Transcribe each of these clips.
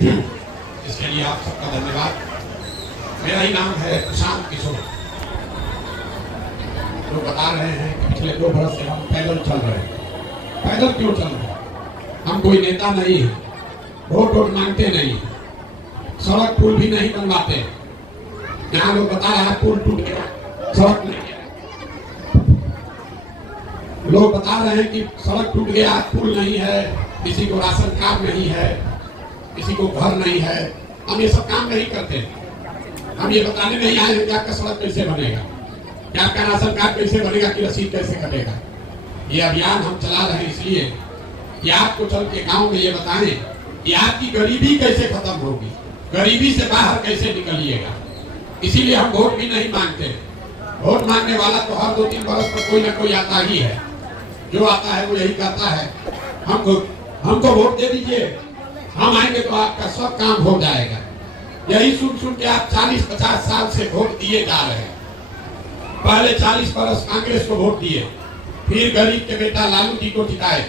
इसके लिए आप सबका धन्यवाद। मेरा ही नाम है प्रशांत किशोर। लोग बता रहे हैं कि पिछले 2 बरस से हम पैदल चल रहे हैं। पैदल क्यों चल रहे हैं? हम कोई नेता नहीं है, वोट मांगते नहीं, सड़क पुल भी नहीं बनवाते। यहाँ लोग बता रहे हैं पुल टूट गया, सड़क नहीं है। लोग बता रहे हैं कि सड़क टूट गया, पुल नहीं है, किसी को राशन कार्ड नहीं है, किसी को घर नहीं है। हम ये सब काम नहीं करते। हम ये बताने नहीं आए हैं कि आपका सड़क कैसे बनेगा, कि आपका राशन कार्ड कैसे बनेगा, कि रसीद कैसे कटेगा। ये अभियान हम चला रहे हैं इसलिए कि आपको चल के गांव में ये बताएं कि आपकी गरीबी कैसे खत्म होगी, गरीबी से बाहर कैसे निकलिएगा। इसीलिए हम वोट भी नहीं मांगते। वोट मांगने वाला तो हर 2-3 बरस पर कोई ना कोई आता ही है। जो आता है वो यही कहता है हमको वोट दे दीजिए, हम आएंगे तो आपका सब काम हो जाएगा। यही सुन सुन के आप 40-50 साल से वोट दिए जा रहे हैं। पहले 40 बरस कांग्रेस को वोट दिए, फिर गरीब के बेटा लालू जी को जिताए,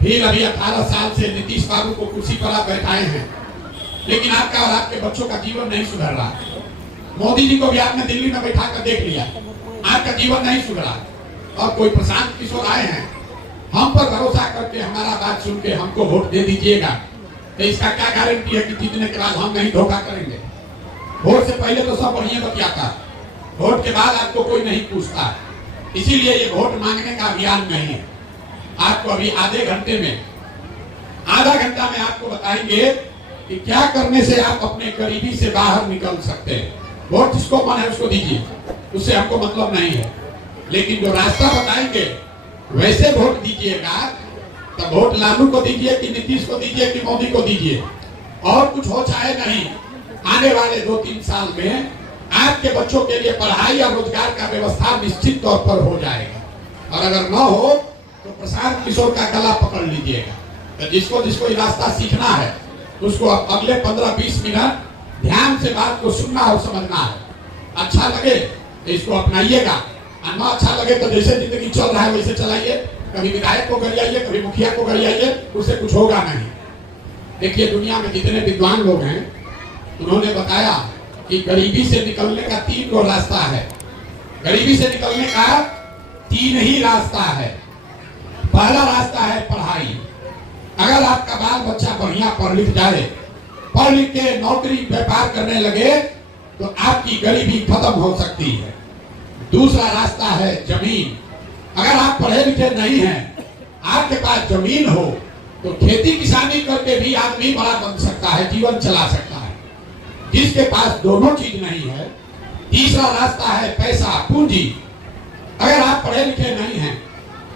फिर अभी 18 साल से नीतीश बाबू को कुर्सी पर आप बैठाए हैं। लेकिन आपका और आपके बच्चों का जीवन नहीं सुधर रहा। मोदी जी को भी आपने दिल्ली में बैठा कर देख लिया, आपका जीवन नहीं सुधरा। और कोई प्रशांत किशोर आए हैं हम पर भरोसा करके हमारा बात सुन के हमको वोट दे दीजिएगा, तो इसका क्या गारंटी है कि जीतने के बाद हम नहीं धोखा करेंगे। वोट से पहले तो सब बढ़िया बतियाता, वोट के बाद आपको कोई नहीं पूछता। इसीलिए ये वोट मांगने का अभियान नहीं है। आपको अभी आधे घंटे में, आधा घंटा में आपको बताएंगे कि क्या करने से आप अपने गरीबी से बाहर निकल सकते हैं। वोट जिसको मन है उसको दीजिए, उससे हमको मतलब नहीं है। लेकिन जो रास्ता बताएंगे वैसे वोट दीजिएगा। तो वोट लालू को दीजिए कि नीतीश को दीजिए कि मोदी को दीजिए, और कुछ हो चाहे नहीं, आने वाले 2-3 साल में आपके बच्चों के लिए पढ़ाई और रोजगार का व्यवस्था निश्चित तौर पर हो जाएगा। और अगर न हो तो प्रशांत किशोर का गला पकड़ लीजिएगा। तो जिसको जिसको ये रास्ता सीखना है उसको अगले 15-20 मिनट ध्यान से बात को सुनना और समझना है। अच्छा लगे तो इसको अपनाइएगा, और न अच्छा लगे तो जैसे जिंदगी चल रहा है वैसे चलाइए। कभी विधायक को गरियाइए, कभी मुखिया को गरियाइए, उससे कुछ होगा नहीं। देखिए दुनिया में जितने विद्वान लोग हैं उन्होंने बताया कि गरीबी से निकलने का 3 गो रास्ता है। गरीबी से निकलने का 3 ही रास्ता है। पहला रास्ता है पढ़ाई। अगर आपका बाल बच्चा बढ़िया पढ़ लिख जाए, पढ़ लिख के नौकरी व्यापार करने लगे, तो आपकी गरीबी खत्म हो सकती है। दूसरा रास्ता है जमीन। अगर आप पढ़े लिखे नहीं हैं, आपके पास जमीन हो, तो खेती किसानी करके भी आदमी बड़ा बन सकता है, जीवन चला सकता है। जिसके पास दोनों चीज नहीं है, तीसरा रास्ता है पैसा, पूंजी। अगर आप पढ़े लिखे नहीं हैं,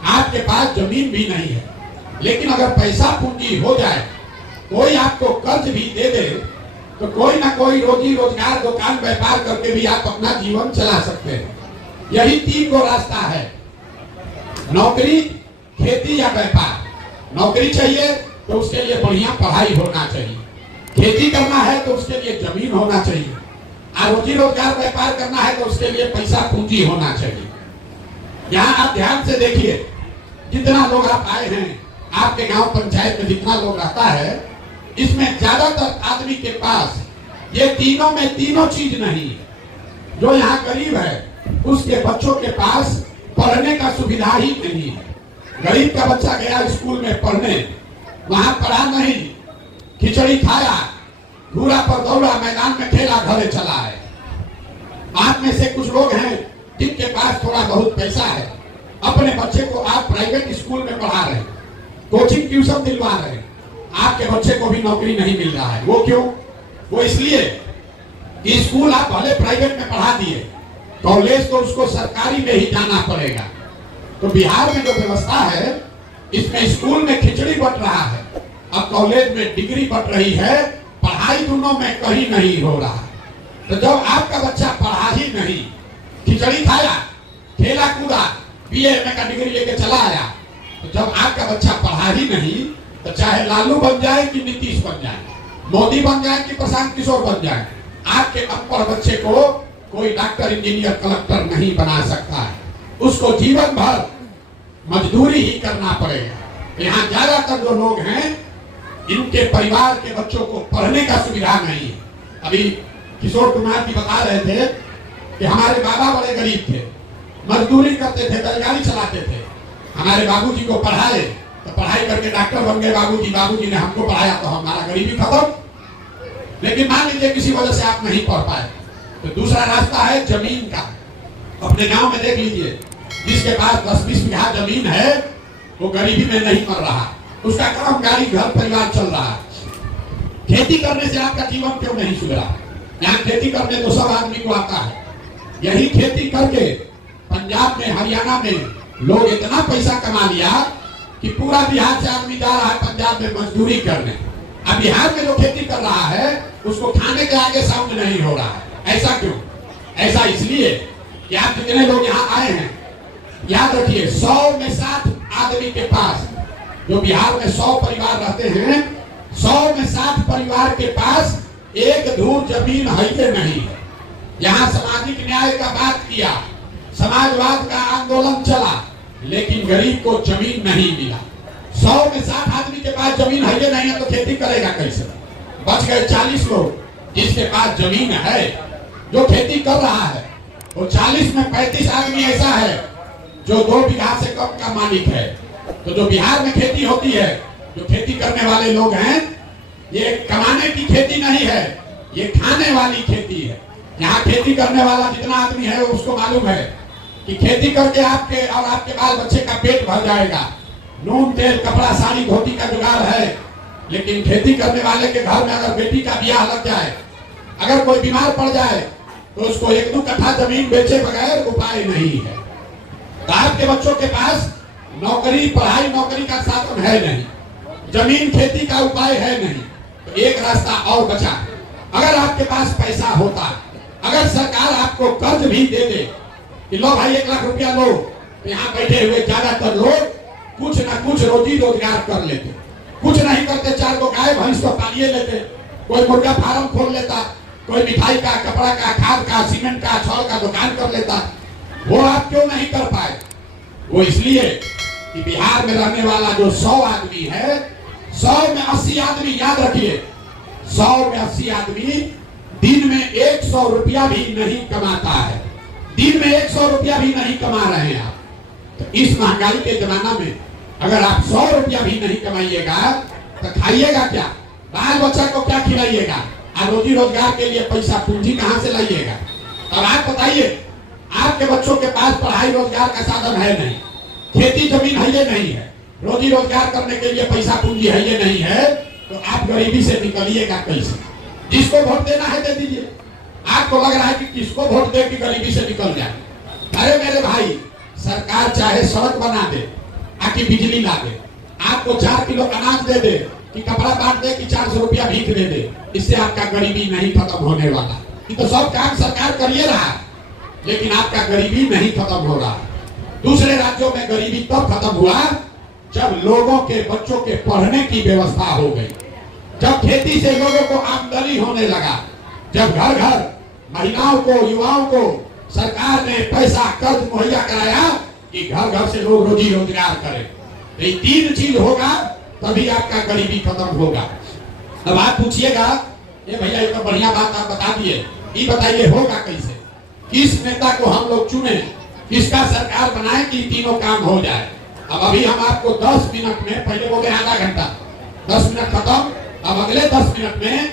आपके पास जमीन भी नहीं है, लेकिन अगर पैसा पूंजी हो जाए, कोई आपको कर्ज भी दे दे, तो कोई ना कोई रोजी रोजगार दुकान व्यापार करके भी आप अपना जीवन चला सकते हैं। यही 3 गो रास्ता है, नौकरी, खेती या व्यापार। नौकरी चाहिए तो उसके लिए बढ़िया पढ़ाई होना चाहिए, खेती करना है तो उसके लिए जमीन होना चाहिए, और रोजी रोजगार व्यापार करना है तो उसके लिए पैसा पूंजी होना चाहिए। यहाँ आप ध्यान से देखिए, जितना लोग आप आए हैं, आपके गांव पंचायत में जितना लोग रहता है, इसमें ज्यादातर आदमी के पास ये तीनों में तीनों चीज नहीं है। जो यहाँ गरीब है उसके बच्चों के पास पढ़ने का सुविधा ही नहीं है। गरीब का बच्चा गया स्कूल में पढ़ने, वहां पढ़ा नहीं, खिचड़ी खाया, घूरा पर दौड़ा, मैदान में खेला, घरे चला है। आप में से कुछ लोग हैं जिनके पास थोड़ा बहुत पैसा है, अपने बच्चे को आप प्राइवेट स्कूल में पढ़ा रहे हैं, कोचिंग ट्यूशन दिलवा रहे हैं, आपके बच्चे को भी नौकरी नहीं मिल रहा है। वो क्यों? वो इसलिए कि स्कूल आप भले प्राइवेट में पढ़ा दिए, कॉलेज तो उसको सरकारी में ही जाना पड़ेगा। तो बिहार में जो व्यवस्था है, इसमें स्कूल में खिचड़ी बट रहा है, अब कॉलेज में डिग्री बट रही है, पढ़ाई दोनों में कहीं नहीं हो रहा। तो जब आपका बच्चा पढ़ा ही नहीं, खिचड़ी खाया, खेला कूदा, BA का डिग्री लेके चला आया, तो जब आपका बच्चा पढ़ा ही नहीं, तो चाहे लालू बन जाए कि नीतीश बन जाए, मोदी बन जाए कि प्रशांत किशोर बन जाए, आपके अनपढ़ बच्चे को कोई डॉक्टर, इंजीनियर, कलेक्टर नहीं बना सकता है। उसको जीवन भर मजदूरी ही करना पड़ेगा। यहाँ ज्यादातर जो लोग हैं इनके परिवार के बच्चों को पढ़ने का सुविधा नहीं है। अभी किशोर कुमार जी बता रहे थे कि हमारे बाबा बड़े गरीब थे, मजदूरी करते थे, बैलगाड़ी चलाते थे। हमारे बाबूजी को पढ़ाए तो पढ़ाई करके डॉक्टर बन गए बाबूजी, बाबूजी ने हमको पढ़ाया तो हमारा गरीबी खत्म। लेकिन मान लीजिए किसी वजह से आप नहीं पढ़ पाए तो दूसरा रास्ता है जमीन का। अपने गांव में देख लीजिए, जिसके पास 10-20 बीघा जमीन है वो गरीबी में नहीं मर रहा, उसका काम गाड़ी घर परिवार चल रहा है। खेती करने से आपका जीवन क्यों नहीं सुधरा? यहाँ खेती करने तो सब आदमी को आता है। यही खेती करके पंजाब में, हरियाणा में लोग इतना पैसा कमा लिया कि पूरा बिहार से आदमी जा रहा है पंजाब में मजदूरी करने। अब बिहार में जो खेती कर रहा है उसको खाने के आगे साउंड नहीं हो रहा है। ऐसा क्यों? ऐसा इसलिए कि आप जितने लोग यहाँ आए हैं, याद रखिए 100 में 60 आदमी के पास, जो बिहार में 100 परिवार रहते हैं, 100 में 60 परिवार के पास एक धूर जमीन है ही नहीं है। यहाँ सामाजिक न्याय का बात किया, समाजवाद का आंदोलन चला, लेकिन गरीब को जमीन नहीं मिला। 100 में 60 आदमी के पास जमीन है ही नहीं है तो खेती करेगा कैसे? बच गए 40 लोग जिसके पास जमीन है, जो खेती कर रहा है। वो 40 में 35 आदमी ऐसा है जो 2 बीघा से कम का मालिक है। तो जो बिहार में खेती होती है, जो खेती करने वाले लोग हैं, ये कमाने की खेती नहीं है, ये खाने वाली खेती है। यहाँ खेती करने वाला जितना आदमी है उसको मालूम है कि खेती करके आपके और आपके बाल बच्चे का पेट भर जाएगा। नून तेल कपड़ा साड़ी धोती का जुगाड़ है, लेकिन खेती करने वाले के घर में अगर बेटी का ब्याह लग जाए, अगर कोई बीमार पड़ जाए तो उसको 1-2 कट्ठा जमीन बेचे बगैर उपाय नहीं है। तो आपके बच्चों के पास नौकरी, पढ़ाई नौकरी का साधन है नहीं, जमीन खेती का उपाय है नहीं, तो एक रास्ता और बचा। अगर आपके पास पैसा होता, अगर सरकार आपको कर्ज भी दे दे कि लो भाई 1 लाख रुपया लो, तो यहाँ बैठे हुए ज्यादातर लोग कुछ ना कुछ रोजी रोजगार कर लेते। कुछ नहीं करते, 4 गो गाय भैंस तो पालिए लेते, कोई मुर्गा फार्म खोल लेता, कोई मिठाई का, कपड़ा का, खाद का, सीमेंट का, छड़ का दुकान कर लेता। वो आप क्यों नहीं कर पाए? वो इसलिए कि बिहार में रहने वाला जो 100 आदमी है, 100 में 80 आदमी, याद रखिए 100 में 80 आदमी दिन में 100 रुपया भी नहीं कमाता है। दिन में 100 रुपया भी नहीं कमा रहे हैं आप। तो इस महंगाई के जमाना में अगर आप 100 रुपया भी नहीं कमाइएगा तो खाइएगा क्या? बाल बच्चा को क्या खिलाइएगा? और रोजी रोजगार के लिए पैसा पूंजी कहां से लाइएगा? और आप बताइए, आपके बच्चों के पास पढ़ाई रोजगार का साधन है नहीं, खेती जमीन है ये नहीं है, रोजी रोजगार करने के लिए पैसा पूंजी है ये नहीं है, तो आप गरीबी से निकलिएगा कैसे? जिसको वोट देना है दे दीजिए। आपको लग रहा है कि किसको वोट दे कि गरीबी से निकल जाए? अरे मेरे भाई, सरकार चाहे सड़क बना दे, आके बिजली ला दे, आपको 4 किलो अनाज दे दे, कि कपड़ा बांट दे, कि 400 रुपया भीख दे दे, इससे आपका गरीबी नहीं खत्म होने वाला। ये तो सब काम सरकार करिए रहा, लेकिन आपका गरीबी नहीं खत्म हो रहा। दूसरे राज्यों में गरीबी तब खत्म हुआ जब लोगों के बच्चों के पढ़ने की व्यवस्था हो गई, जब खेती से लोगों को आमदनी होने लगा, जब घर घर महिलाओं को, युवाओं को सरकार ने पैसा, कर्ज मुहैया कराया कि घर घर से लोग रोजी रोजगार करें। ये 3 चीज होगा तभी आपका गरीबी खत्म होगा। अब आप पूछिएगा, ये भैया ये तो बढ़िया बात आप बता दिए, ये बताइए होगा कैसे? किस नेता को हम लोग चुने, किसका सरकार बनाए कि तीनों काम हो जाए? अब अभी हम आपको 10 मिनट में, पहले बोले आधा घंटा, 10 मिनट खत्म, अब अगले 10 मिनट में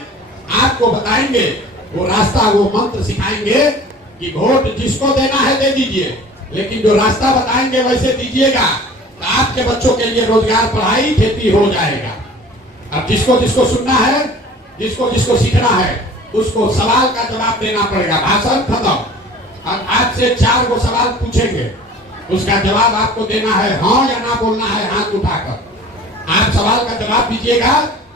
आपको बताएंगे वो रास्ता, वो मंत्र सिखाएंगे कि वोट जिसको देना है दे दीजिए, लेकिन जो रास्ता बताएंगे वैसे दीजिएगा, तो आपके बच्चों के लिए रोजगार, पढ़ाई, खेती हो जाएगा। अब जिसको जिसको सुनना है, जिसको जिसको सीखना है, उसको सवाल का जवाब देना पड़ेगा। भाषण खत्म, और आपसे 4 गो सवाल पूछेंगे, उसका जवाब आपको देना है हाँ या ना बोलना है हाथ उठाकर। आप सवाल का जवाब दीजिएगा,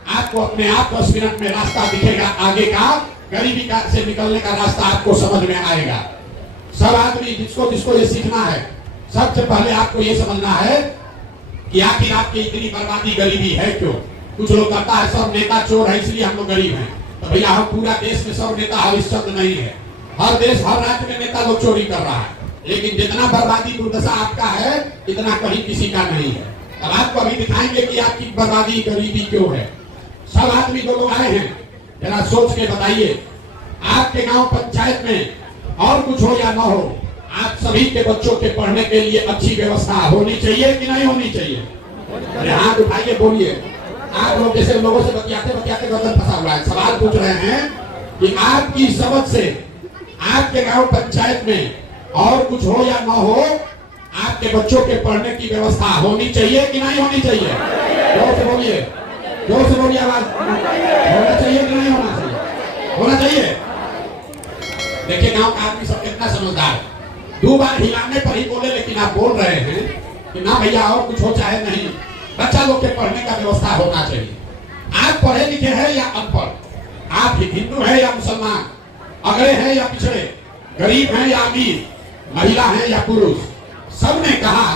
आपको अपने आप 10 मिनट में रास्ता दिखेगा, आगे का गरीबी का से निकलने का रास्ता आपको समझ में आएगा। सब आदमी जिसको जिसको ये सीखना है, सबसे पहले आपको ये समझना है कि आखिर आपकी इतनी बर्बादी, गरीबी है क्यों? कुछ लोग कहता है सब नेता चोर है इसलिए हम लोग गरीब हैं। तो भैया हम पूरा देश में सब नेता हरिश्चंद्र नहीं है। हर देश, हर राज्य में नेता लोग चोरी कर रहा है, लेकिन जितना बर्बादी, दुर्दशा आपका है, इतना कहीं किसी का नहीं है। अब आपको अभी दिखाएंगे कि आपकी बर्बादी, गरीबी क्यों है। सब आदमी जो लोग आए हैं जरा सोच के बताइए, आपके गांव पंचायत में और कुछ हो या ना हो, आप सभी के बच्चों के पढ़ने के लिए अच्छी व्यवस्था होनी चाहिए कि नहीं होनी चाहिए? अरे हाथ उठाइए, बोलिए। आप लोग जैसे लोगों से बतियाते बतियाते गर्दन फंसा हुआ है। सवाल पूछ रहे हैं कि आपकी समझ से आपके गांव पंचायत में और कुछ हो या ना हो, आपके बच्चों के पढ़ने की व्यवस्था होनी चाहिए कि नहीं होनी चाहिए? जोर से बोलिए, जोर से बोलिए, आवाज। होना चाहिए कि नहीं होना चाहिए? होना चाहिए। देखिए गांव का आदमी सब कितना समझदार है, 2 बार हिलाने पर ही बोले, लेकिन आप बोल रहे हैं कि ना भैया और कुछ हो चाहे नहीं, बच्चा लोग के पढ़ने का व्यवस्था होना चाहिए। आप पढ़े लिखे हैं या अनपढ़, आप हिंदू है या मुसलमान, अगड़े हैं या पिछड़े, गरीब हैं या अमीर, महिला है या पुरुष, सबने कहा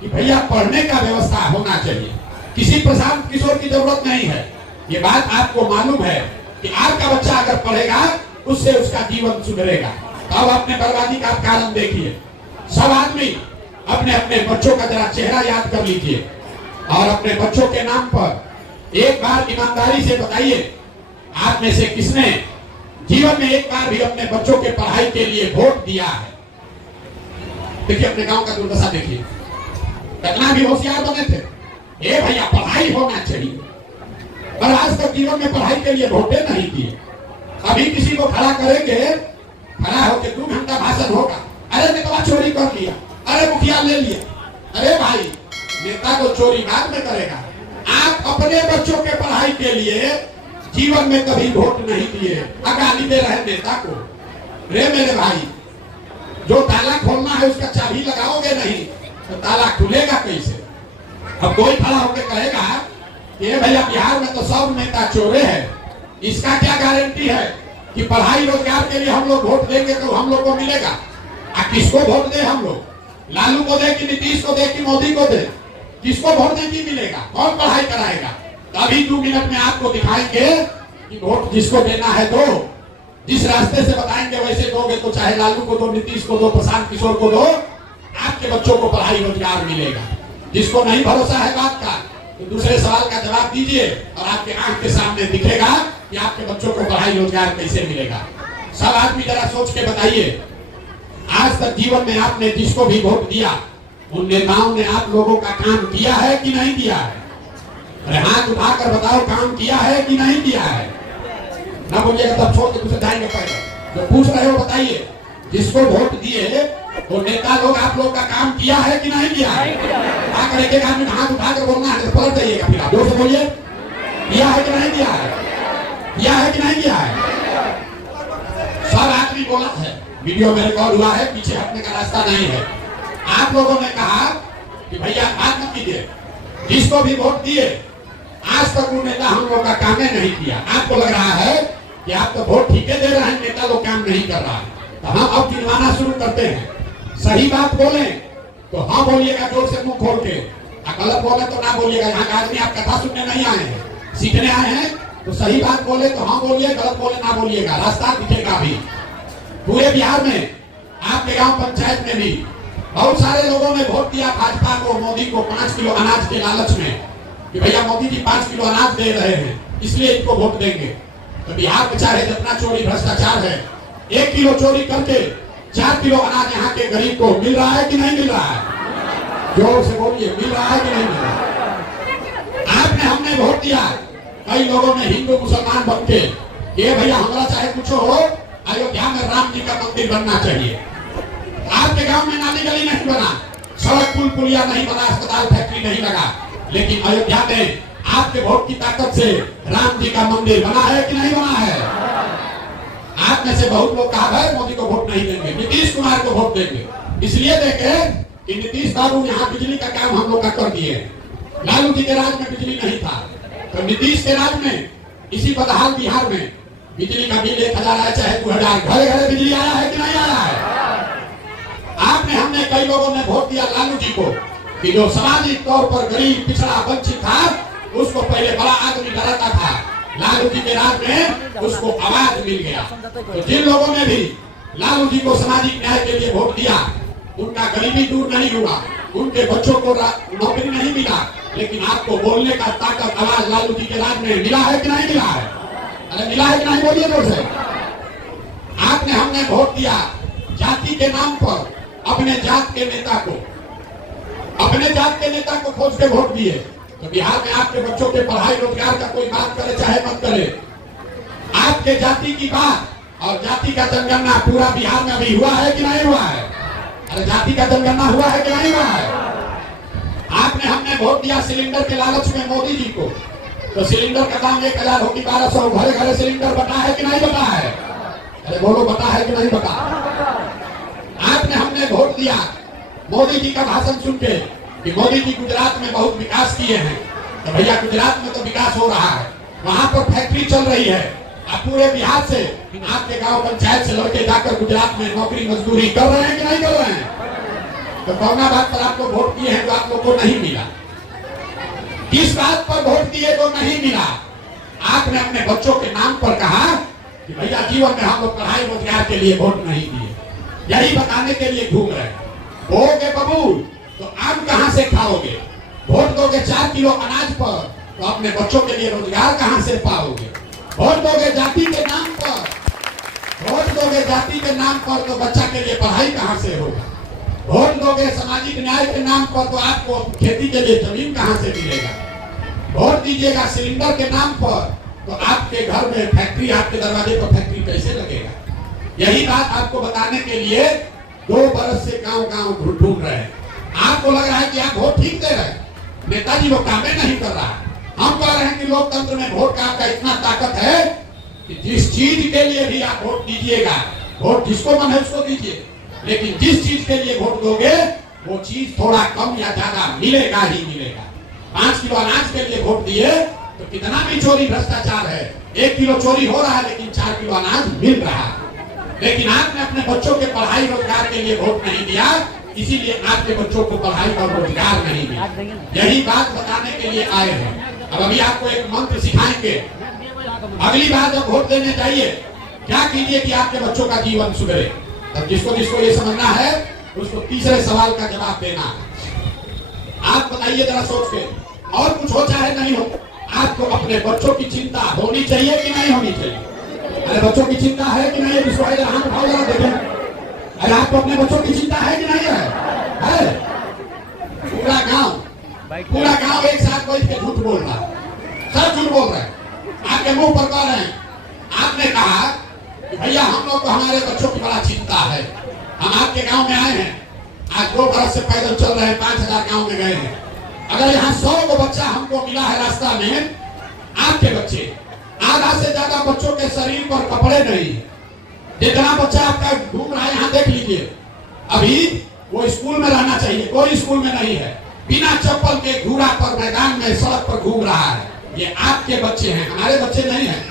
कि भैया पढ़ने का व्यवस्था होना चाहिए। किसी प्रशांत किशोर की जरूरत नहीं है। ये बात आपको मालूम है कि आपका बच्चा अगर पढ़ेगा उससे उसका जीवन सुधरेगा। अब अपने बर्बादी का कारण देखिए। सब आदमी अपने अपने बच्चों का जरा चेहरा याद कर लीजिए और अपने बच्चों के नाम पर एक बार ईमानदारी से बताइए, आप में से किसने जीवन में एक बार भी अपने बच्चों के पढ़ाई के लिए वोट दिया है? देखिए अपने गांव का दुर्दशा देखिए, कितना भी होशियार बने थे, ए भैया पढ़ाई होना चाहिए, पर आज तक जीवन में पढ़ाई के लिए वोटे नहीं दिए। अभी किसी को खड़ा करेंगे, खड़ा होकर 2 घंटा भाषण होगा, अरे नेता चोरी कर लिया, अरे मुखिया ले लिया। अरे भाई, नेता को चोरी बाद में करेगा। आप अपने बच्चों के पढ़ाई के लिए जीवन में कभी वोट नहीं दिए, गाली दे रहे नेता को। रे मेरे भाई, जो ताला खोलना है उसका चाबी लगाओगे नहीं तो ताला खुलेगा कैसे? अब कोई खड़ा होकर कहेगा कि भैया बिहार में तो सब नेता चोरे हैं, इसका क्या गारंटी है कि पढ़ाई रोजगार के लिए हम लोग वोट देंगे तो हम लोग को मिलेगा? किसको वोट दे हम लोग? लालू को दे कि नीतीश को दे कि मोदी को दे? किसको वोट दे कि मिलेगा? कौन पढ़ाई कराएगा? तभी 2 मिनट में आपको दिखाएंगे कि वोट जिसको देना है दो, जिस रास्ते से बताएंगे वैसे दोगे तो चाहे लालू को दो, नीतीश को दो, प्रशांत किशोर को दो, आपके बच्चों को पढ़ाई रोजगार मिलेगा। जिसको नहीं भरोसा है बात का तो दूसरे सवाल का जवाब दीजिए और आपके आंख के सामने दिखेगा कि आपके बच्चों को पढ़ाई रोजगार कैसे मिलेगा। सब आदमी जरा सोच के बताइए, आज तक जीवन में आपने जिसको भी वोट दिया उन नेताओं ने आप लोगों का काम किया है कि नहीं किया है? अरे हाथ उठाकर बताओ, काम किया है कि नहीं किया है? ना बोलिएगा तब छोड़ के दूसरे जाएंगे। पहले जो पूछ रहे हो बताइए, जिसको वोट दिए वो नेता लोग आप लोग का काम किया है कि नहीं किया है? आकर एक आदमी हाथ उठाकर बोलना है तो पलट जाइएगा। फिर आप जोर से बोलिए, किया है कि नहीं किया है? किया है कि नहीं किया है? सब आदमी बोला है, वीडियो में रिकॉर्ड हुआ है, पीछे हटने का रास्ता नहीं है। आप लोगों ने कहा कि भैया बात मत कीजिए, जिसको भी वोट दिए आज तक वो नेता हम लोग का काम नहीं किया। आपको लग रहा है कि आप तो वोट ठीके दे रहे हैं, नेता लोग काम नहीं कर रहा है, तो हम अब गिनवाना शुरू करते हैं। सही बात बोले तो हाँ बोलिएगा जोर से मुंह खोल के, गलत बोले तो ना बोलिएगा। यहाँ का आदमी आप कथा सुनने नहीं आए हैं, सीखने आए हैं। तो सही बात बोले तो हाँ बोलिए, गलत बोले ना बोलिएगा, रास्ता दिखेगा। भी पूरे बिहार में आपके गांव पंचायत में भी बहुत सारे लोगों ने वोट दिया भाजपा को, मोदी को 5 किलो अनाज के लालच में कि भैया मोदी जी 5 किलो अनाज दे रहे हैं इसलिए इनको वोट देंगे। तो बिहार में चाहे जितना चोरी भ्रष्टाचार है, 1 किलो चोरी करके 4 किलो अनाज यहाँ के गरीब को मिल रहा है कि नहीं मिल रहा है? जोर से बोलिए, मिल रहा है कि नहीं मिल रहा है? आपने हमने वोट दिया, कई लोगों ने हिंदू मुसलमान बन के ये भैया हमारा चाहे कुछ हो, अयोध्या में राम जी का मंदिर बनना चाहिए। आपके गांव में नाली गली नहीं बना, सड़क पुल पुलिया नहीं बना, अस्पताल फैक्ट्री नहीं लगा, लेकिन अयोध्या में आपके वोट की ताकत से राम जी का मंदिर बना है कि नहीं बना है? आप में से बहुत लोग कहा है मोदी को वोट नहीं देंगे, नीतीश कुमार को वोट देंगे। इसलिए देंगे कि नीतीश बाबू यहाँ बिजली का काम हम लोग का कर दिए। लालू जी के राज में बिजली नहीं था, तो नीतीश के राज में इसी बदहाल बिहार में बिजली का बिल 1000 आया चाहे 2000, घरे घरे बिजली आया है कि नहीं आया है? आपने हमने कई लोगों ने वोट दिया लालू जी को कि जो सामाजिक तौर पर गरीब पिछड़ा वंचित था उसको पहले बड़ा आदमी डराता था, लालू जी के राज में उसको आवाज मिल गया। तो जिन लोगों ने भी लालू जी को सामाजिक न्याय के लिए वोट दिया उनका गरीबी दूर नहीं हुआ, उनके बच्चों को नौकरी नहीं मिला, लेकिन आपको बोलने का ताकत आवाज लालू जी के राज में मिला है कि नहीं मिला है? अरे मिला है कि नहीं, बोलिए जोर से। आपने हमने वोट दिया जाति के नाम पर, अपने जात के नेता को, अपने जात के नेता को खोज के वोट दिए। तो बिहार में आपके बच्चों के पढ़ाई रोजगार का कोई बात करे चाहे मत करे, आपके जाति की बात और जाति का जनगणना पूरा बिहार में अभी हुआ है कि नहीं हुआ है? अरे जाति का जनगणना हुआ है कि नहीं हुआ है? आपने हमने वोट दिया सिलेंडर के लालच में मोदी जी को, तो सिलेंडर का दाम 1000 होगी 1200, घरे घरे सिलेंडर बटा है कि नहीं बटा है? अरे बोलो बता है कि नहीं बता? आपने हमने वोट दिया मोदी जी का भाषण सुन के कि मोदी जी गुजरात में बहुत विकास किए हैं। तो भैया गुजरात में तो विकास हो रहा है, वहां पर फैक्ट्री चल रही है। अब पूरे बिहार से आपके गांव पंचायत से लड़के जाकर गुजरात में नौकरी मजदूरी कर रहे हैं कि नहीं कर रहे हैं? तो कौन बात पर आपको वोट दिए हैं तो आप लोग को नहीं मिला? किस बात पर वोट दिए तो नहीं मिला? आपने अपने बच्चों के नाम पर कहा कि भैया जीवन में हम लोग पढ़ाई रोजगार के लिए वोट नहीं दिए, यही बताने के लिए घूम रहे। होगे बबूल तो आम कहां से खाओगे? वोट दोगे 4 किलो अनाज पर तो अपने बच्चों के लिए रोजगार कहां से पाओगे? वोट दोगे जाति के नाम पर, वोट दोगे जाति के नाम पर तो बच्चा के लिए पढ़ाई कहां से होगा? वोट दोगे सामाजिक न्याय के नाम पर तो आपको खेती के लिए जमीन कहां से मिलेगा? वोट दीजिएगा सिलेंडर के नाम पर तो आपके घर में फैक्ट्री, आपके दरवाजे पर फैक्ट्री कैसे लगेगा? यही बात आपको बताने के लिए 2 बरस से गांव गांव ढूंढ रहे हैं। आपको लग रहा है कि आप वोट ठीक दे रहे हैं, नेताजी वो कामें नहीं कर रहा है। हम कह रहे हैं कि लोकतंत्र में वोट का आपका इतना ताकत है कि जिस चीज के लिए भी आप वोट दीजिएगा, वोट जिसको मन है उसको दीजिए, लेकिन जिस चीज के लिए वोट दोगे वो चीज थोड़ा कम या ज्यादा मिलेगा ही मिलेगा। 5 किलो अनाज के लिए वोट दिए तो कितना भी चोरी भ्रष्टाचार है, 1 किलो चोरी हो रहा है लेकिन 4 किलो अनाज मिल रहा है। लेकिन आपने अपने बच्चों के पढ़ाई रोजगार के लिए वोट नहीं दिया, इसीलिए आपके बच्चों को पढ़ाई और रोजगार नहीं मिला। यही बात बताने के लिए आए हैं। अब अभी आपको एक मंत्र सिखाएंगे। अगली बार जब वोट देने जाइए क्या कीजिए कि आपके बच्चों का जीवन सुधरे। तब जिसको जिसको ये समझना है उसको तीसरे सवाल का जवाब देना है। आप बताइए जरा सोच के, और कुछ हो चाहे नहीं हो, आपको अपने बच्चों की चिंता होनी चाहिए कि नहीं होनी चाहिए? अरे बच्चों की चिंता है कि नहीं? जिसको हाथ उठाओ जरा देखें। अरे आपको अपने बच्चों की चिंता है कि नहीं है? पूरा गांव एक साथ बैठ के झूठ बोल रहा है, सब झूठ बोल रहे हैं, आपके मुंह पर कह रहे हैं। आपने कहा कि भैया हम लोग को हमारे बच्चों की बड़ा चिंता है, हम आपके गांव में आए हैं, आज 2 बरस से पैदल चल रहे हैं, 5000 गांव में गए हैं। अगर यहाँ 100 को बच्चा हमको मिला है रास्ता में, आपके बच्चे, आधा से ज्यादा बच्चों के शरीर पर कपड़े नहीं, जितना बच्चा आपका घूम रहा है यहाँ देख लीजिए, अभी वो स्कूल में रहना चाहिए, कोई स्कूल में नहीं है, बिना चप्पल के घूरा पर मैदान में सड़क पर घूम रहा है। ये आपके बच्चे हैं, हमारे बच्चे नहीं हैं,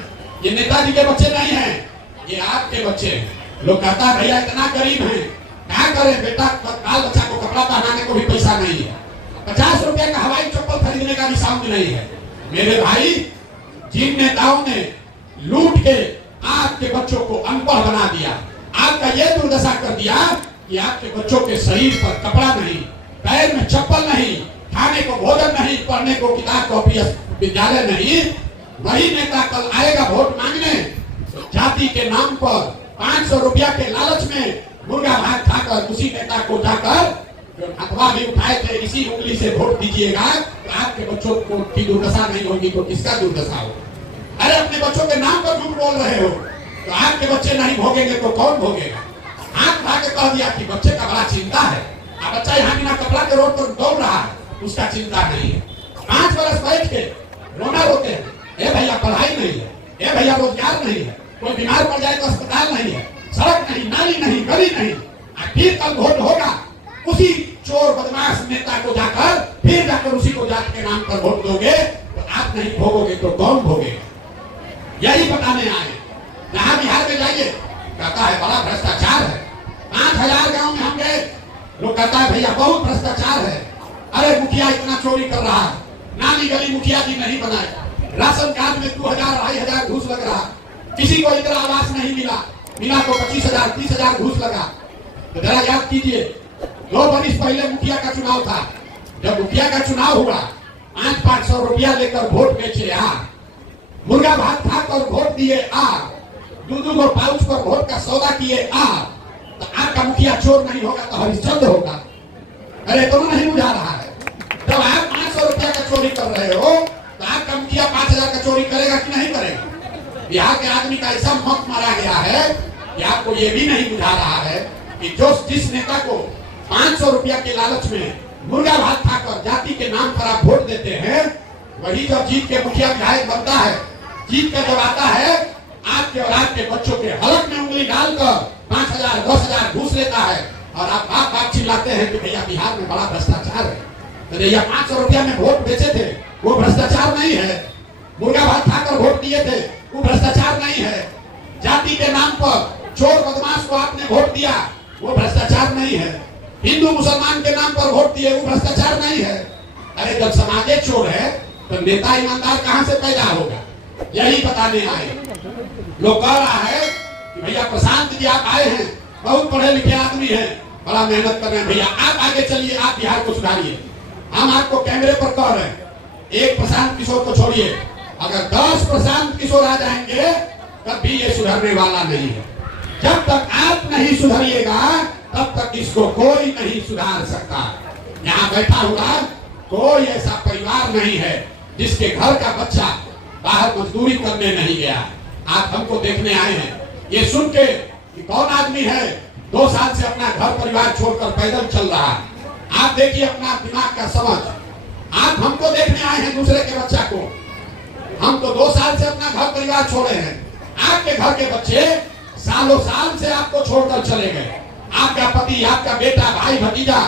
ये नेताजी के बच्चे नहीं हैं, ये आपके बच्चे हैं। लोग कहता है भैया इतना गरीब हैं, क्या करें बेटा, बाल बच्चा को कपड़ा पहनाने को भी पैसा नहीं है, 50 रुपए का हवाई चप्पल खरीदने का भी साउंड नहीं है। मेरे भाई, जिन नेताओं ने लूट के आपके बच्चों को अनपढ़ बना दिया, आपका ये दुर्दशा कर दिया कि आपके बच्चों के शरीर पर कपड़ा नहीं, पैर में चप्पल नहीं, खाने को भोजन नहीं, पढ़ने को किताब कॉपी विद्यालय नहीं, वही नेता कल आएगा वोट मांगने, जाति के नाम पर 500 रुपया के लालच में मुर्गा भात खाकर उसी नेता को जाकर जो हथवा भी उठाए थे इसी उंगली से वोट दीजिएगा, तो आपके बच्चों को की दुर्दशा नहीं होगी तो किसका दुर्दशा होगा? अरे अपने बच्चों के नाम पर झूठ बोल रहे हो तो आपके बच्चे नहीं भोगेंगे तो कौन भोगेगा? हाथ उठा के कह दिया कि बच्चे का बड़ा चिंता है, अब बच्चा यहाँ बिना कपड़ा के रोड पर दौड़ रहा है, उसका चिंता नहीं है। 5 बरस बैठ के रोना रोते हैं, ए भैया पढ़ाई नहीं है, ए भैया रोजगार नहीं है, कोई बीमार पड़ जाए तो अस्पताल नहीं है, सड़क नहीं, नाली नहीं, गली नहीं। फिर कल वोट होगा, उसी चोर बदमाश नेता को जाकर फिर जाकर उसी को जाति के नाम पर वोट दोगे तो आप नहीं भोगोगे तो कौन भोगेगा? यही बताने आए। जहां बिहार में जाइए कहता है बड़ा भ्रष्टाचार है, 5000 गांव में हम गए, लोग कहता है भैया बहुत भ्रष्टाचार है, अरे मुखिया इतना चोरी कर रहा है, नाली गली मुखिया जी नहीं बनाए, राशन कार्ड में 2000-2500 घूस लग रहा, किसी को इंदिरा आवास नहीं मिला, मिला तो 25,000-30,000 घूस लगा। तो जरा याद कीजिए, 2 बरस पहले मुखिया का चुनाव था, जब मुखिया का चुनाव हुआ 500-500 रुपया लेकर वोट बेचे आ, मुर्गा भात खाकर वोट दिए आ, 2-2 गो पाउच पर वोट का सौदा किए आ, तो आपका मुखिया चोर नहीं होगा तो हरिश्चंद्र होगा। अरे तो नहीं बुझा रहा है। जब आप 500 रुपया का चोरी कर रहे हो तो आपका मुखिया 5000 का चोरी करेगा कि नहीं करेगा? बिहार के आदमी का ऐसा मत मारा गया है कि आपको ये भी नहीं बुझा रहा है कि जिस नेता को 500 रुपया के लालच में मुर्गा भात खाकर जाति के नाम पर आप वोट देते हैं, वही जब जीत के मुखिया विधायक बनता है, जीत कर जब आता है, आपके और आपके बच्चों के हलक में उंगली डालकर 5000 10,000 घूस लेता है और आप बात बात चिल्लाते हैं कि भैया बिहार में बड़ा भ्रष्टाचार है। तो भैया 500 रुपया में वोट बेचे थे, वो भ्रष्टाचार नहीं है। मुर्गा भात खाकर वोट दिए थे, वो भ्रष्टाचार नहीं है। जाति के नाम पर चोर बदमाश को आपने वोट दिया, वो भ्रष्टाचार नहीं है। हिंदू मुसलमान के नाम पर वोट दिए, वो भ्रष्टाचार नहीं है। अरे जब समाज चोर है तो नेता ईमानदार कहां से पैदा होगा? यही बताने आए। लोग कह रहा है कि भैया प्रशांत जी आप आए हैं, बहुत पढ़े लिखे आदमी हैं, बड़ा मेहनत कर रहे हैं, भैया आप आगे चलिए, आप बिहार को सुधारिए। हम आपको कैमरे पर कह रहे हैं, एक प्रशांत किशोर को छोड़िए, अगर 10 प्रशांत किशोर आ जाएंगे तब भी ये सुधरने वाला नहीं है। जब तक आप नहीं सुधरिएगा तब तक इसको कोई नहीं सुधार सकता। यहाँ बैठा हुआ कोई ऐसा परिवार नहीं है जिसके घर का बच्चा बाहर मजदूरी करने नहीं गया। आप हमको देखने आए हैं, ये सुन के कि कौन आदमी है 2 साल से अपना घर परिवार छोड़कर पैदल चल रहा है। आप देखिए अपना दिमाग का समझ। आप हमको देखने आए हैं दूसरे के बच्चा को। हम तो 2 साल से अपना घर परिवार छोड़े हैं। आपके घर के बच्चे सालों साल से आपको छोड़कर चले गए। आपका पति, आपका बेटा, भाई, भतीजा,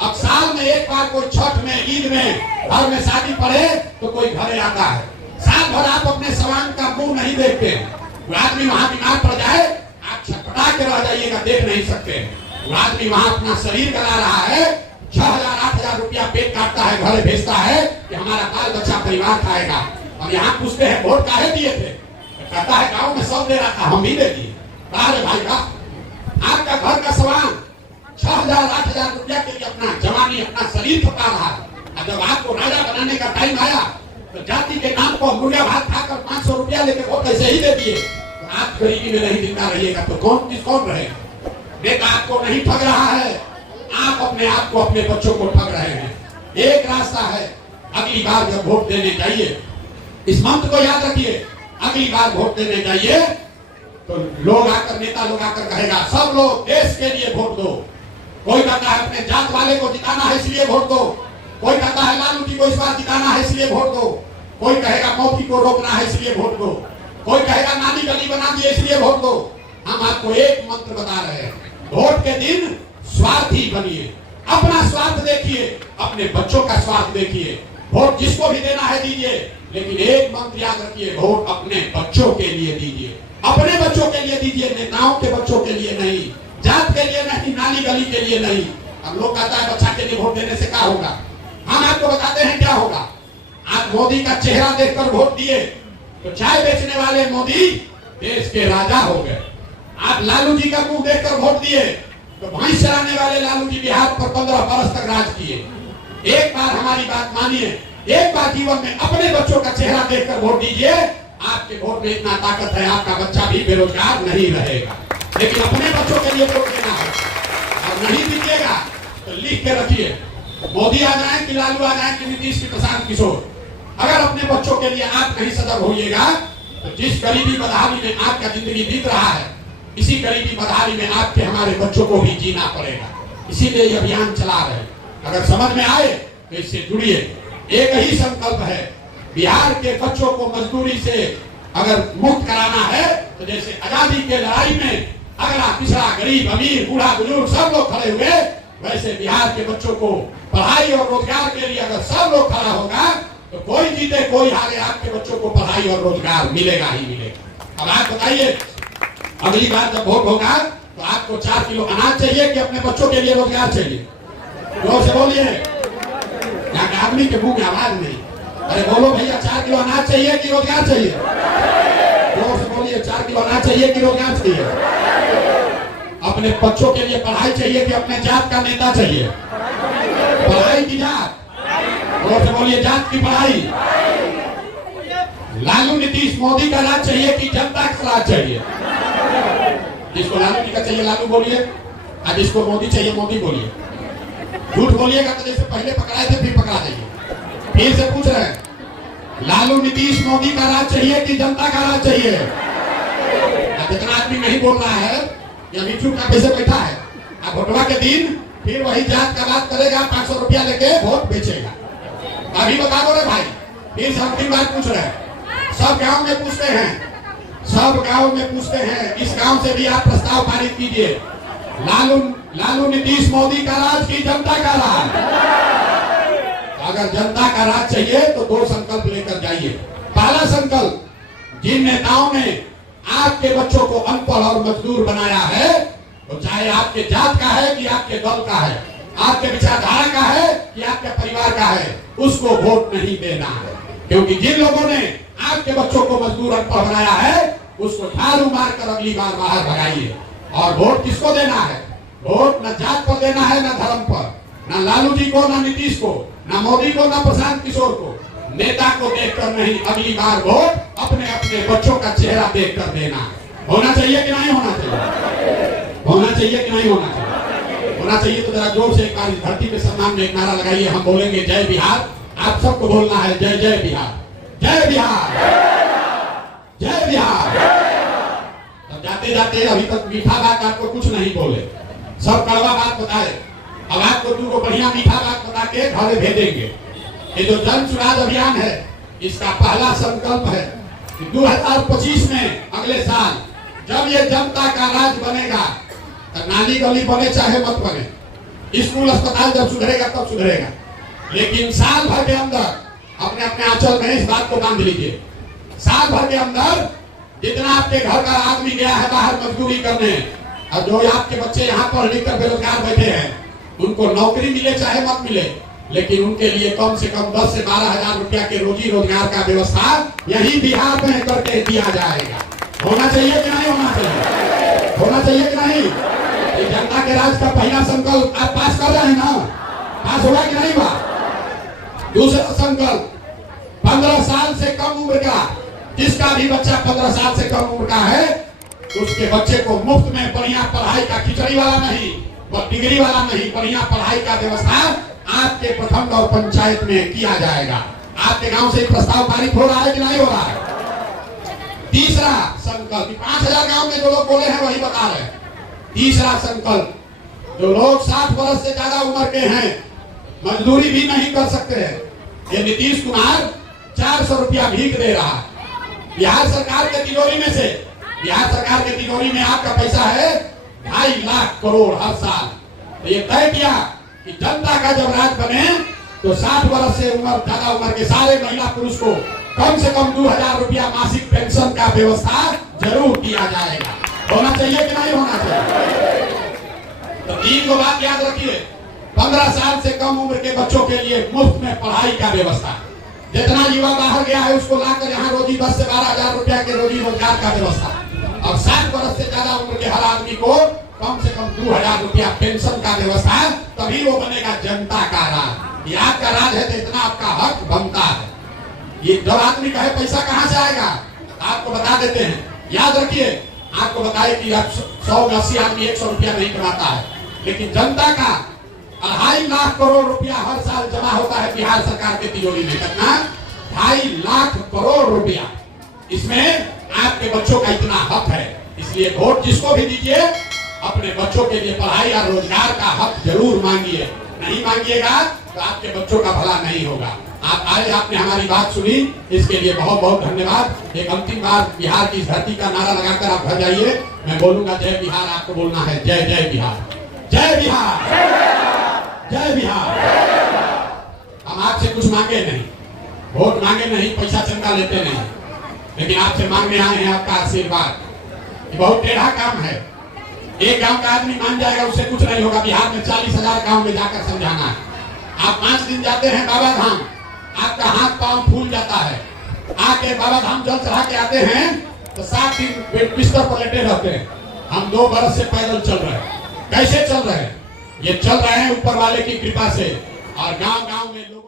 अब साल में एक बार कोई छठ में, ईद में, घर में शादी पड़े तो कोई घरे आता है। साल भर आप अपने समान का मुंह नहीं देखते। वो आदमी वहां बीमार पड़ जाए, आप छटपटा के रह जाइएगा, देख नहीं सकते। वो आदमी वहां अपना शरीर गला रहा है, 6,000-8,000 रुपया पेट काटता है, घरे भेजता है कि हमारा बाल बच्चा परिवार खाएगा। और यहाँ पूछते हैं वोट काहे दिए थे? कहता है गाँव में सब दे रहा था, हम भी दे दिए। भाई का आपका घर का सामान 6,000-8,000 रुपया के लिए अपना जवानी, अपना शरीर खपा रहा है। जब आपको राजा बनाने का टाइम आया तो जाति के नाम पर मुर्गा भात खाकर 500 रुपया लेके वोट ऐसे ही दे दिए। तो आप गरीबी में नहीं जिंदा रहिएगा तो कौन रहेगा? नेता आपको नहीं ठग रहा है, आप अपने आप को, अपने बच्चों को ठग रहे हैं। एक रास्ता है, अगली बार जब वोट देने जाइए, इस मंत्र को याद रखिए, अगली बार वोट देने जाइए तो लोग आकर, नेता लोग आकर कहेगा सब लोग देश के लिए वोट दो। कोई कहता है अपने जात वाले को जिताना है इसलिए वोट दो, कोई कहता है लालू जी को इस बार जिताना है इसलिए वोट दो, कोई कहेगा मोदी को रोकना है इसलिए वोट दो, कोई कहेगा नाली गली बना दिए इसलिए वोट दो। हम आपको एक मंत्र बता रहे हैं, वोट के दिन स्वार्थी बनिए, अपना स्वार्थ देखिए, अपने बच्चों का स्वार्थ देखिए। वोट जिसको भी देना है दीजिए, लेकिन एक मंत्र याद रखिए, वोट अपने बच्चों के लिए दीजिए, अपने बच्चों के लिए दीजिए, नेताओं के बच्चों के लिए नहीं, जात के लिए नहीं, नाली गली के लिए नहीं। हम लोग कहता है बच्चा के लिए वोट देने से क्या होगा? हम आपको बताते हैं क्या होगा। आप मोदी का चेहरा देखकर वोट दिए तो चाय बेचने वाले मोदी देश के राजा हो गए। आप लालू जी का मुंह देखकर वोट दिए तो भैंस चराने वाले लालू जी बिहार पर 15 बरस तक राज किए। एक बार हमारी बात मानिए, एक बार जीवन में अपने बच्चों का चेहरा देखकर वोट दीजिए। आपके वोट में इतना ताकत है, आपका बच्चा भी बेरोजगार नहीं रहेगा। लेकिन अपने बच्चों के लिए वोट देना है और नहीं दीजिएगा तो लिख के रखिए, मोदी आ जाए कि लालू आ जाए कि नीतीश की प्रशांत किशोर, अगर अपने बच्चों के लिए आप नहीं सजग होइएगा तो जिस गरीबी बदहाली में आपका जिंदगी बीत रहा है, इसी गरीबी बदहाली में आपके हमारे बच्चों को भी जीना पड़ेगा। इसीलिए ये अभियान चला रहे हैं। अगर समझ में आए तो इससे जुड़िए। एक ही संकल्प है, बिहार के बच्चों को मजदूरी से अगर मुक्त कराना है तो जैसे आजादी के लड़ाई में अगला पिछड़ा, गरीब, अमीर, बूढ़ा, बुजुर्ग सब लोग खड़े हुए, वैसे बिहार के बच्चों को पढ़ाई और रोजगार के लिए अगर सब लोग खड़ा होगा तो कोई जीते कोई हारे, आपके बच्चों को पढ़ाई और रोजगार मिलेगा ही मिलेगा। अब आप बताइए, अगली बार जब वोट होगा तो आपको 4 किलो अनाज चाहिए कि अपने बच्चों के लिए रोजगार चाहिए? जोर से बोलिए, यहाँ के आदमी के मुंह में आवाज नहीं। अरे बोलो भैया, 4 किलो अनाज चाहिए कि रोजगार चाहिए? जोर से बोलिए, 4 किलो अनाज चाहिए कि रोजगार चाहिए? अपने बच्चों के लिए पढ़ाई चाहिए कि अपने जात का नेता चाहिए? पढ़ाई की जात, जोर से बोलिए, जात की पढ़ाई। लालू नीतीश मोदी का राज चाहिए कि जनता का राज चाहिए? जिसको लालू जी का चाहिए लालू बोलिए, और जिसको मोदी चाहिए मोदी बोलिए। झूठ बोलिएगा तो जैसे पहले पकड़ाए थे फिर पकड़ा देंगे। फिर से पूछ रहे हैं, लालू नीतीश मोदी का राज चाहिए कि जनता का राज चाहिए? जितना आदमी नहीं बोल रहा है या मिठू का कैसे बैठा है, अब वोटवा के दिन फिर वही जात का बात करेगा, 500 रुपया लेके वोट बेचेगा। अभी बता दो रे भाई, फिर से अंतिम बार पूछ रहे हैं। सब गांव में पूछते हैं, सब गांव में पूछते हैं, इस गांव से भी आप प्रस्ताव पारित कीजिए। लालू नीतीश मोदी का राज की जनता का राज? अगर जनता का राज चाहिए तो 2 संकल्प लेकर जाइए। पहला संकल्प, जिन नेताओं ने आपके बच्चों को अनपढ़ और मजदूर बनाया है, तो चाहे आपके जात का है कि आपके दल का है, आपके विचारधारा का है कि आपके परिवार का है, उसको वोट नहीं देना है। क्योंकि जिन लोगों ने आपके बच्चों को मजदूर अनपढ़ बनाया है, उसको ठाड़ू मारकर अगली बार बाहर भगाइए। और वोट किसको देना है? वोट न जात पर देना है, न धर्म पर, न लालू जी को, न नीतीश को, न मोदी को, न प्रशांत किशोर को। नेता को देखकर नहीं, अगली बार वोट अपने अपने बच्चों का चेहरा देखकर देना। होना चाहिए कि नहीं होना चाहिए? होना चाहिए कि नहीं होना चाहिए? होना चाहिए तो जरा जोर से एक बार इस धरती के सम्मान में एक नारा लगाइए। हम बोलेंगे जय बिहार, आप सबको बोलना है जय जय बिहार, जय बिहार, जय बिहार। तब जाते जाते अभी तक मीठा बात आपको कुछ नहीं बोले, सब कड़वा बात बताए। अब आपको 2 बढ़िया मीठा बात बता के घर भेजेंगे। ये जो जन सुराज अभियान है, इसका पहला संकल्प है कि 2025 में, अगले साल जब ये जनता का राज बनेगा, तो नाली गली बने चाहे मत बने, स्कूल अस्पताल जब सुधरेगा तब सुधरेगा, लेकिन साल भर के अंदर अपने अपने आंचल में इस बात को बांध लीजिए। साल भर के अंदर जितना आपके घर का आदमी गया है बाहर मजदूरी करने, और जो आपके बच्चे यहाँ पढ़ लिख कर बेरोजगार बैठे हैं, उनको नौकरी मिले चाहे मत मिले, लेकिन उनके लिए कम से कम 10 से 12 हजार रुपया के रोजी रोजगार का व्यवस्था यही बिहार में करके दिया जाएगा। होना चाहिए कि नहीं होना चाहिए? होना चाहिए कि नहीं? ये जनता के राज का पहला संकल्प आप पास कर रहे हैं ना? पास होगा कि नहीं हुआ? दूसरा संकल्प, 15 साल से कम उम्र का, जिसका भी बच्चा 15 साल से कम उम्र का है, उसके बच्चे को मुफ्त में बढ़िया पढ़ाई का, खिचड़ी वाला नहीं, डिग्री वाला नहीं, बढ़िया पढ़ाई का व्यवस्था आपके प्रखंड और पंचायत में किया जाएगा। आपके गांव से प्रस्ताव पारित हो रहा है कि नहीं हो रहा है? तीसरा संकल्प, 5000 गांव में जो लोग बोले हैं वही बता रहे हैं। तीसरा संकल्प, जो लोग 60 वर्ष से ज्यादा उम्र के हैं, मजदूरी भी नहीं कर सकते हैं, ये नीतीश कुमार 400 रुपया भीख दे रहा है। बिहार सरकार के तिजोरी में से, बिहार सरकार के तिजोरी में आपका पैसा है 2.5 लाख करोड़ हर साल। तो ये तय किया कि जनता का जब राज बने तो 60 वर्ष से ज्यादा उम्र के सारे महिला पुरुष को कम से कम 2000 रुपया मासिक पेंशन का व्यवस्था जरूर किया जाएगा। होना चाहिए कि नहीं होना चाहिए? तो 3 को बात याद रखिए, 15 साल से कम उम्र के बच्चों के लिए मुफ्त में पढ़ाई का व्यवस्था, जितना युवा बाहर गया है उसको लाकर यहाँ रोजी 10 से 12 हजार रुपया के रोजी रोजगार का व्यवस्था। अब 60 वर्ष से ज्यादा उम्र के हर आदमी को कम से कम 2000 रुपया पेंशन का व्यवस्था, तभी वो बनेगा जनता का राज। ये आपका राज है तो इतना आपका हक बनता है। ये जब आदमी कहे पैसा कहाँ से आएगा, आपको बता देते हैं, याद रखिए। आपको बताए कि 100 में 80 आदमी 100 रुपया नहीं कमाता है, लेकिन जनता का 2.5 लाख करोड़ रुपया हर साल जमा होता है बिहार सरकार के तिजोरी में। कितना? 2.5 लाख करोड़ रुपया। इसमें आपके बच्चों का इतना हक है, इसलिए वोट जिसको भी दीजिए अपने बच्चों के लिए पढ़ाई और रोजगार का हक जरूर मांगिए। नहीं मांगिएगा तो आपके बच्चों का भला नहीं होगा। आप आए, आपने हमारी बात सुनी, इसके लिए बहुत बहुत धन्यवाद। एक अंतिम बार बिहार की धरती का नारा लगाकर आप घर जाइए। मैं बोलूंगा जय बिहार, आपको बोलना है जय जय बिहार, जय बिहार, जय बिहार। हम आपसे कुछ मांगे नहीं, वोट मांगे नहीं, पैसा चंदा लेते नहीं, लेकिन आपसे मांगने आए हैं आपका आशीर्वाद। बहुत टेढ़ा काम है, एक गांव का आदमी मान जाएगा उससे कुछ नहीं होगा। बिहार में 40,000 गांव में जाकर समझाना है। आप 5 दिन जाते हैं बाबा धाम, आपका हाथ पांव फूल जाता है। आके बाबा धाम जल चढ़ा के आते हैं तो 7 दिन बिस्तर पर लेटे रहते हैं। हम 2 बरस से पैदल चल रहे हैं। कैसे चल रहे हैं? ये चल रहे हैं ऊपर वाले की कृपा से, और गांव गांव में लोग